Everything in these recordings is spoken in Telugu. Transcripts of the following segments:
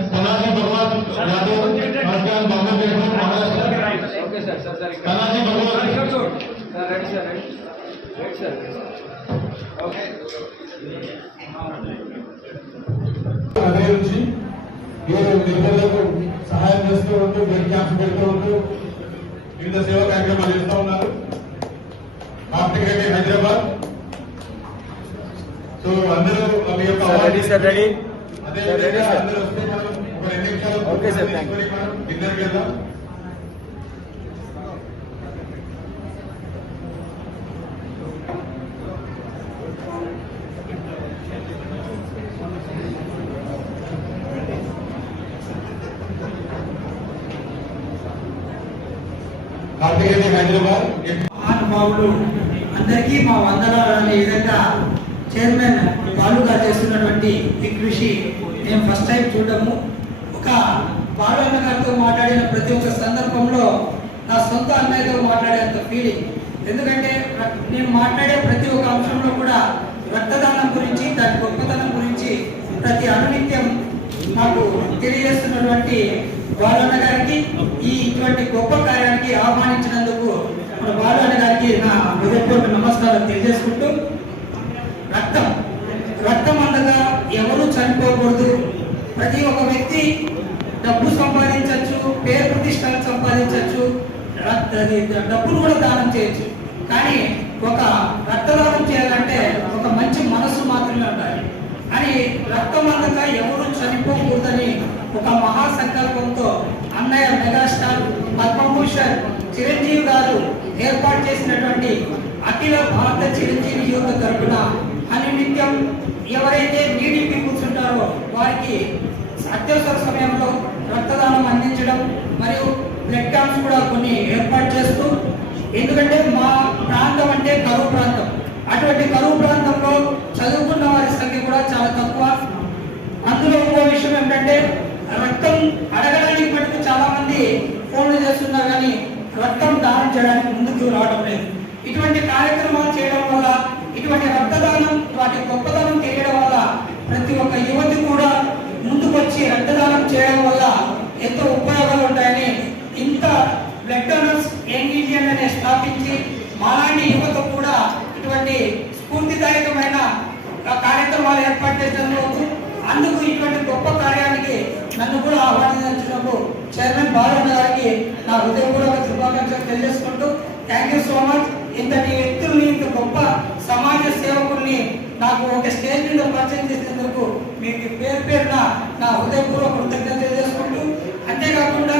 Bhagwan. Sir ready sir ready right sir okay అదే నుంచి వీరు నిరుపేదలకు సహాయం చేస్తూ ఉంటూ బ్లడ్ క్యాంప్స్ పెడుతూ ఉంటూ వివిధ సేవా కార్యక్రమాలు చేస్తూ ఉన్నారు కార్తిక్ రెడ్డి హైదరాబాద్ సో అందరూ మీ యొక్క ఓకే సార్, రెడ్డి హైదరాబాద్. మహానుభావులు అందరికీ మా వందనాలు. అనే విధంగా చైర్మన్ బాలుగా చేస్తున్నటువంటి ఈ కృషి మేము ఫస్ట్ టైం చూడము ఒక బాలు అన్న గారితో మాట్లాడిన ప్రతి ఒక్క సందర్భంలో నా సొంత అన్నయ్యతో మాట్లాడేంత ఫీలింగ్ ఎందుకంటే నేను మాట్లాడే ప్రతి ఒక్క అంశంలో కూడా రక్తదానం గురించి దాని గొప్పతనం గురించి ప్రతి అనునిత్యం మాకు తెలియజేస్తున్నటువంటి బాలన్న గారికి ఈ ఇటువంటి గొప్ప కార్యానికి ఆహ్వానించినందుకు మన బాలన్న గారికి నా హృదయపూర్వక నమస్కారం తెలియజేసుకుంటున్నాను రక్తం రక్తం అందగా ఎవరు చనిపోకూడదు ప్రతి ఒక్క వ్యక్తి డబ్బు సంపాదించవచ్చు పేరు ప్రతిష్టలు సంపాదించవచ్చు రక్త కూడా దానం చేయొచ్చు. కానీ ఒక రక్తదానం చేయాలంటే ఒక మంచి మనసు మాత్రమే ఉండాలి. అని రక్తమందంగా ఎవరు చనిపోకూడదని ఒక మహా సంకల్పంతో అన్నయ్య మెగాస్టార్ పద్మభూషణ్ చిరంజీవి గారు ఏర్పాటు చేసినటువంటి అఖిల భారత చిరంజీవి యువత తరపున అని నిత్యం ఎవరైతే నీడి పీపుల్స్ ఉంటారో వారికి అత్యవసర సమయంలో రక్తదానం అందించడం మరియు బ్లడ్ క్యాంప్స్ కూడా కొన్ని ఏర్పాటు చేస్తూ ఎందుకంటే మా ప్రాంతం అంటే కరువు ప్రాంతం. అటువంటి కరువు ప్రాంతంలో చదువుకున్న వారి సంఖ్య కూడా చాలా తక్కువ. అందులో ఇంకో విషయం ఏంటంటే రక్తం అడగడానికి మటుకు చాలా మంది ఫోన్లు చేస్తున్నారు కానీ రక్తం దానం చేయడానికి ముందుకు రావడం లేదు. ఇటువంటి కార్యక్రమాలు చేయడం వల్ల ఇటువంటి రక్తదానం వాటి గొప్పదనం తెలియడం వల్ల ప్రతి ఒక్క యువతి కూడా ముందుకొచ్చి రక్తదానం చేయడం వల్ల ఎంతో ఉపయోగాలు ఉంటాయని ఇంత బ్లడ్ డోనర్స్ యంగ్ ఇండియన్ అనే స్థాపించి మాలాంటి యువత కూడా ఇటువంటి స్ఫూర్తిదాయకమైన కార్యక్రమాలు ఏర్పాటు చేసినందుకు అందుకు ఇటువంటి గొప్ప కార్యానికి నన్ను కూడా ఆహ్వానించినందుకు చైర్మన్ బాలన్న గారికి నా హృదయపూర్వక శుభాకాంక్షలు తెలియజేసుకుంటూ థ్యాంక్ యూ సో మచ్ ఇంతటి వ్యక్తుల్ని ఇంత గొప్ప సమాజ సేవకుల్ని నాకు ఒక స్టేజ్ మీద పరిచయం చేసినందుకు మీకు పేరు పేరున నా హృదయపూర్వక కృతజ్ఞత తెలియజేసుకుంటూ అంతేకాకుండా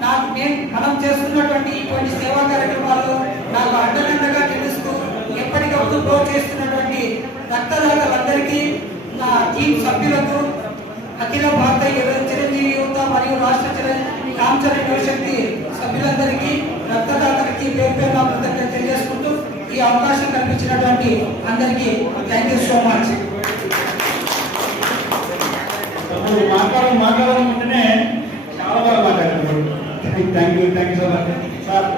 నాకు నేను మనం చేస్తున్నటువంటి ఇటువంటి సేవా కార్యక్రమాలు నాకు అండదండగా తెలుస్తూ ఎప్పటికప్పుడు ప్రోత్సహిస్తున్నటువంటి చేస్తున్నటువంటి రక్తదాతలందరికీ నా టీం సభ్యులకు అఖిల భారత చిరంజీవి యువత మరియు రాష్ట్ర కామచరణ రామచరణ్ యువశక్తి సభ్యులందరికీ రక్తదాతలకి పేరు పేరు కృతజ్ఞత తెలియజేసుకుంటూ ఈ అవకాశం కల్పించినటువంటి అందరికీ థ్యాంక్ యూ సో మచ్ మాట్లాడాలి మాట్లాడాలనుకుంటేనే చాలా బాగా మాట్లాడారు. Thank you thank you so much sir